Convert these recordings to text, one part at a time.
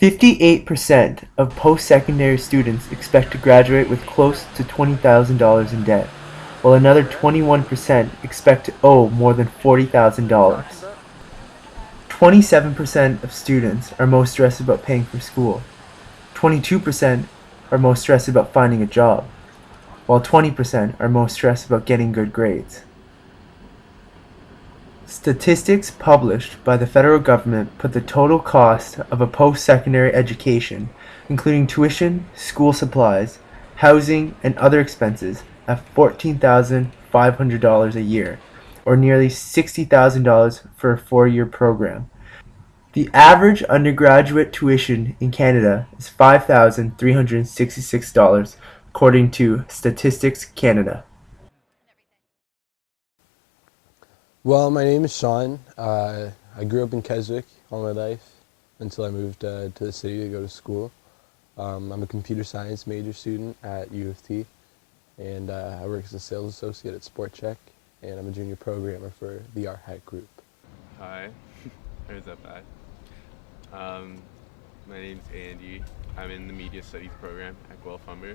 58% of post-secondary students expect to graduate with close to $20,000 in debt, while another 21% expect to owe more than $40,000. 27% of students are most stressed about paying for school. 22% are most stressed about finding a job, while 20% are most stressed about getting good grades. Statistics published by the federal government put the total cost of a post-secondary education, including tuition, school supplies, housing, and other expenses, at $14,500 a year, or nearly $60,000 for a 4-year program. The average undergraduate tuition in Canada is $5,366, according to Statistics Canada. Well, my name is Sean. I grew up in Keswick all my life until I moved to the city to go to school. I'm a computer science major student at U of T, and I work as a sales associate at SportCheck, and I'm a junior programmer for the Art Hack Group. Hi, how's that bad? Um, my name's Andy. I'm in the media studies program at Guelph Humber.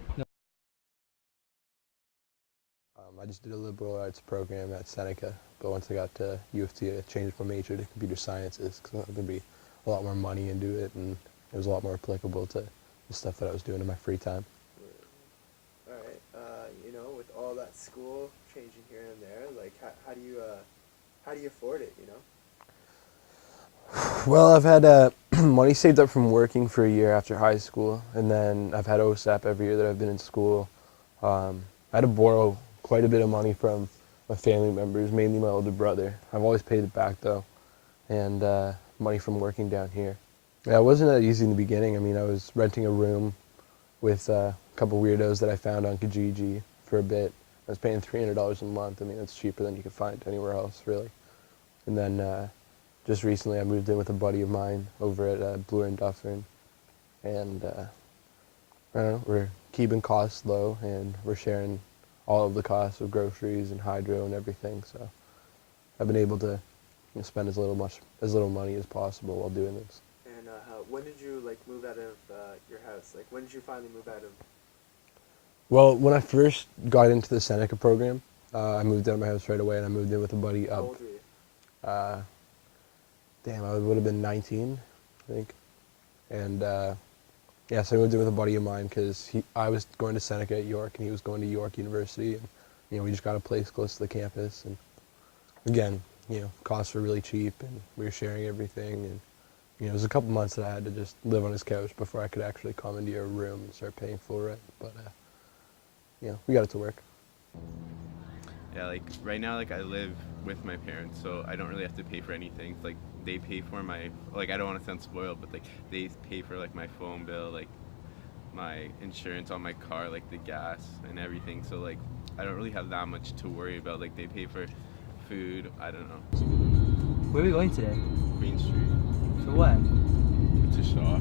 I just did a liberal arts program at Seneca, but once I got to U of T, I changed my major to computer sciences because I thought there'd be a lot more money into it, and it was a lot more applicable to the stuff that I was doing in my free time. All right. With all that school changing here and there, like how do you afford it? Well, I've had money saved up from working for a year after high school, and then I've had OSAP every year that I've been in school. I had to borrow quite a bit of money from my family members, mainly my older brother. I've always paid it back though, and money from working down here. Yeah, it wasn't that easy in the beginning. I mean, I was renting a room with a couple weirdos that I found on Kijiji for a bit. I was paying $300 a month. I mean, that's cheaper than you could find anywhere else, really. And then just recently, I moved in with a buddy of mine over at Bloor and Dufferin, and I don't know, we're keeping costs low, and we're sharing all of the costs of groceries and hydro and everything. So I've been able to spend as little money as possible while doing this. And when did you move out of your house? Like when did you finally move out of? Well, when I first got into the Seneca program, I moved out of my house right away, and I moved in with a buddy How up. old were you? Uh, I would have been 19, I think. And yeah, so I moved in with a buddy of mine because I was going to Seneca at York, and he was going to York University, and we just got a place close to the campus. And again, costs were really cheap, and we were sharing everything. And it was a couple months that I had to just live on his couch before I could actually come into your room and start paying full rent. But we got it to work. Yeah, like right now, like I live with my parents, so I don't really have to pay for anything. Like they pay for my, like I don't want to sound spoiled, but like they pay for like my phone bill, like my insurance on my car, like the gas and everything. So like I don't really have that much to worry about. Like they pay for food. I don't know. Where are we going today? Queen Street For what? to shop.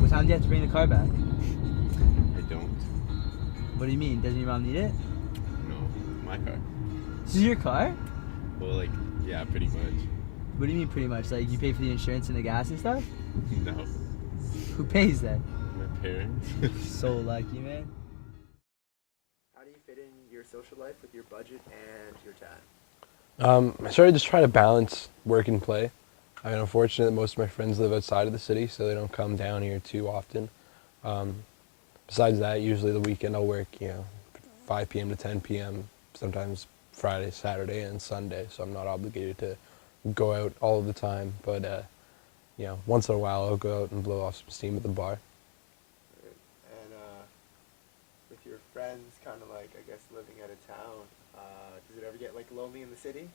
What time do you have to bring the car back? I don't. What do you mean? Doesn't your mom need it? No, my car. This is your car? Well, like yeah, pretty much. What do you mean pretty much? Like you pay for the insurance and the gas and stuff? No, Who pays then? my parents. So lucky, man. How do you fit in your social life with your budget and your time? I started just trying to balance work and play. I mean, I'm fortunate that most of my friends live outside of the city, so they don't come down here too often. Um, Besides that, usually the weekend I'll work, 5 p.m. to 10 p.m., sometimes Friday, Saturday, and Sunday, so I'm not obligated to go out all of the time. But, once in a while I'll go out and blow off some steam at the bar. And with your friends, kind of like I guess living out of town, does it ever get lonely in the city?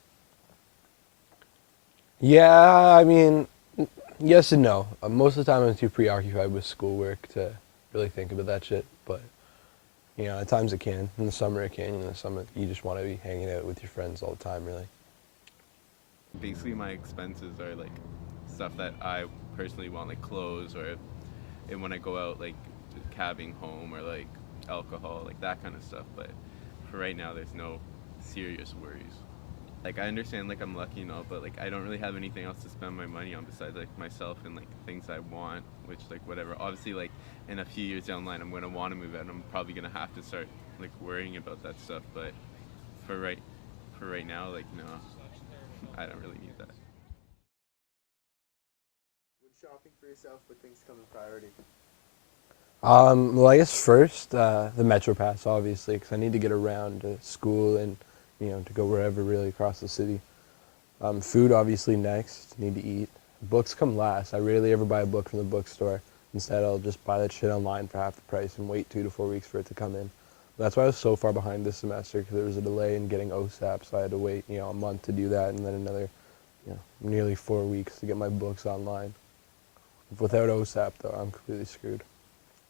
Yeah, I mean, yes and no. Most of the time I'm too preoccupied with schoolwork to really think about that shit, but at times it can. In the summer it can. In the summer you just want to be hanging out with your friends all the time, really. Basically, my expenses are like stuff that I personally want, like clothes, or and when I go out, like cabbing home, or like alcohol, like that kind of stuff. But for right now, there's no serious worries. Like, I understand, like, I'm lucky and all, but, like, I don't really have anything else to spend my money on besides, like, myself and, like, things I want, which, like, whatever. Obviously, like, in a few years down the line, I'm going to want to move out, and I'm probably going to have to start, like, worrying about that stuff, but for right now, like, no, I don't really need that. Would shopping for yourself, would things come in priority? Well, I guess first, the Metro Pass, obviously, because I need to get around to school and, to go wherever really across the city. Food, obviously, next. Need to eat. Books come last. I rarely ever buy a book from the bookstore. Instead, I'll just buy that shit online for half the price and wait 2 to 4 weeks for it to come in. That's why I was so far behind this semester, because there was a delay in getting OSAP, so I had to wait, a month to do that, and then another, nearly 4 weeks to get my books online. Without OSAP, though, I'm completely screwed.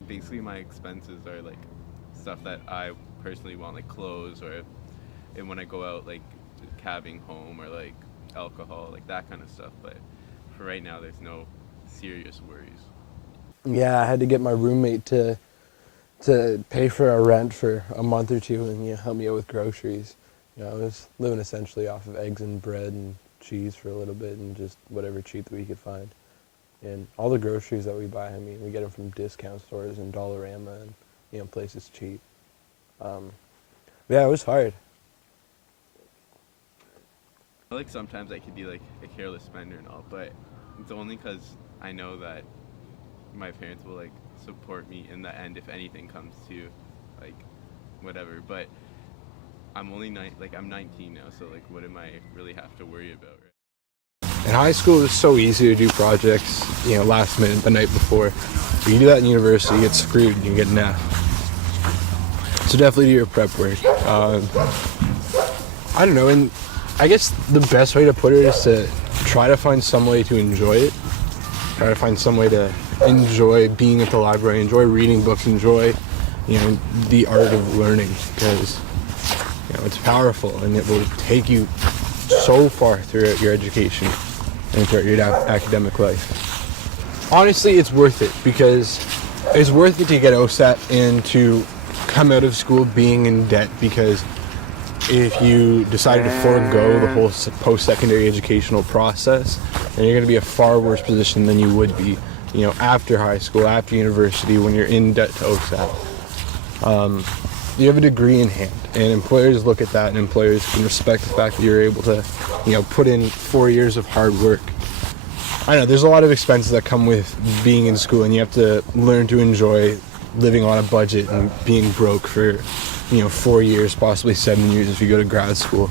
Basically, my expenses are, like, stuff that I personally want, like clothes, and when I go out, like, cabbing home, or, like, alcohol, like, that kind of stuff. But for right now, there's no serious worries. Yeah, I had to get my roommate to pay for our rent for a month or two and help me out with groceries. I was living essentially off of eggs and bread and cheese for a little bit and just whatever cheap that we could find. And all the groceries that we buy, we get them from discount stores and Dollarama and places cheap. Yeah, it was hard. Like, sometimes I could be, like, a careless spender and all, but it's only because I know that my parents will, like, support me in the end if anything comes to, like, whatever. But I'm only I'm 19 now, so, like, what am I really have to worry about, right? In high school, it was so easy to do projects, last minute, the night before. When you do that in university, you get screwed and you get an F. So definitely do your prep work. I don't know, and I guess the best way to put it is to try to find some way to enjoy it. Try to find some way to enjoy being at the library, enjoy reading books, enjoy, the art of learning, because, it's powerful and it will take you so far throughout your education and throughout your academic life. Honestly, it's worth it, because it's worth it to get OSAT and to come out of school being in debt, because if you decide to forego the whole post-secondary educational process, then you're going to be a far worse position than you would be, after high school, after university, when you're in debt to OSAP. You have a degree in hand, and employers look at that, and employers can respect the fact that you're able to, put in 4 years of hard work. I know there's a lot of expenses that come with being in school, and you have to learn to enjoy living on a budget and being broke for 4 years, possibly 7 years if you go to grad school.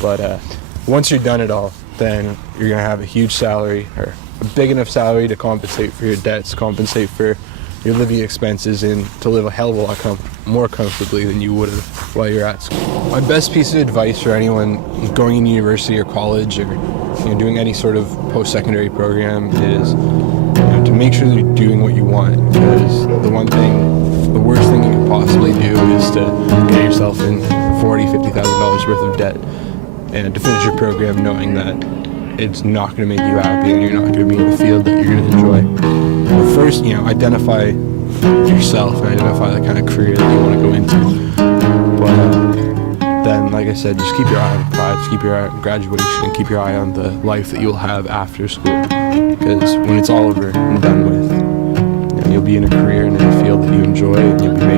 But once you're done it all, then you're going to have a huge salary, or a big enough salary to compensate for your debts, compensate for your living expenses, and to live a hell of a lot more comfortably than you would have while you're at school. My best piece of advice for anyone going into university or college, or doing any sort of post-secondary program, is to make sure that you're doing what you want, because the worst thing you could possibly do is to get yourself in $40,000, $50,000 worth of debt, and to finish your program knowing that it's not going to make you happy and you're not going to be in the field that you're going to enjoy. But first, identify yourself and identify the kind of career that you want to go into. But then, like I said, just keep your eye on pride, just keep your eye on graduation, and keep your eye on the life that you'll have after school. Because when it's all over and done with, you'll be in a career and in a field that you enjoy, and you'll be